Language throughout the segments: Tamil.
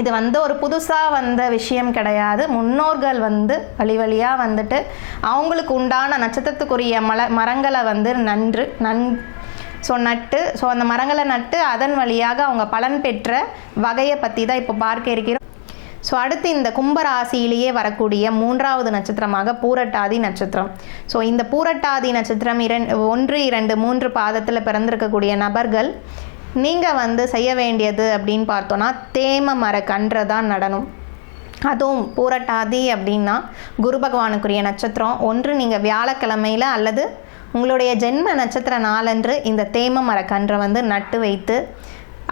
இது வந்து ஒரு புதுசாக வந்த விஷயம் கிடையாது. முன்னோர்கள் வந்து வழி வழியாக வந்துட்டு அவங்களுக்கு உண்டான நட்சத்திரத்துக்குரிய மல மரங்களை வந்து நன்று நன் ஸோ நட்டு ஸோ அந்த மரங்களை நட்டு அதன் வழியாக அவங்க பலன் பெற்ற வகையை பற்றி தான் இப்போ பார்க்க இருக்கிறோம். ஸோ அடுத்து இந்த கும்பராசியிலேயே வரக்கூடிய மூன்றாவது நட்சத்திரமாக பூரட்டாதி நட்சத்திரம். ஸோ இந்த பூரட்டாதி நட்சத்திரம் இரண்டு ஒன்று இரண்டு மூன்று பாதத்தில் பிறந்திருக்கக்கூடிய நபர்கள் நீங்கள் வந்து செய்ய வேண்டியது அப்படின்னு பார்த்தோன்னா தேம மரக்கன்றை தான் நடணும். அதுவும் பூரட்டாதி அப்படின்னா குரு பகவானுக்குரிய நட்சத்திரம். ஒன்று நீங்கள் வியாழக்கிழமையில் அல்லது உங்களுடைய ஜென்ம நட்சத்திர நாளன்று இந்த தேம மரக்கன்றை வந்து நட்டு வைத்து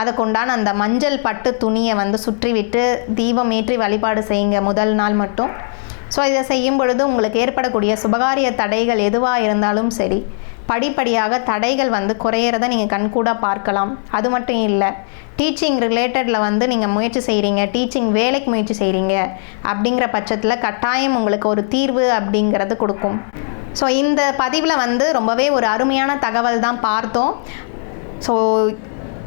அதுக்குண்டான அந்த மஞ்சள் பட்டு துணியை வந்து சுற்றி விட்டு தீபம் ஏற்றி வழிபாடு செய்யுங்க. முதல் நாள் மட்டும். ஸோ இதை செய்யும் பொழுது உங்களுக்கு ஏற்படக்கூடிய சுபகாரிய தடைகள் எதுவாக இருந்தாலும் சரி படிப்படியாக தடைகள் வந்து குறையிறத நீங்கள் கண்கூடாக பார்க்கலாம். அது மட்டும் இல்லை டீச்சிங் ரிலேட்டடில் வந்து நீங்கள் முயற்சி செய்கிறீங்க டீச்சிங் வேலைக்கு முயற்சி செய்கிறீங்க அப்படிங்கிற பட்சத்தில் கட்டாயம் உங்களுக்கு ஒரு தீர்வு அப்படிங்கிறது கொடுக்கும். ஸோ இந்த பதிவில் வந்து ரொம்பவே ஒரு அருமையான தகவல் தான் பார்த்தோம். ஸோ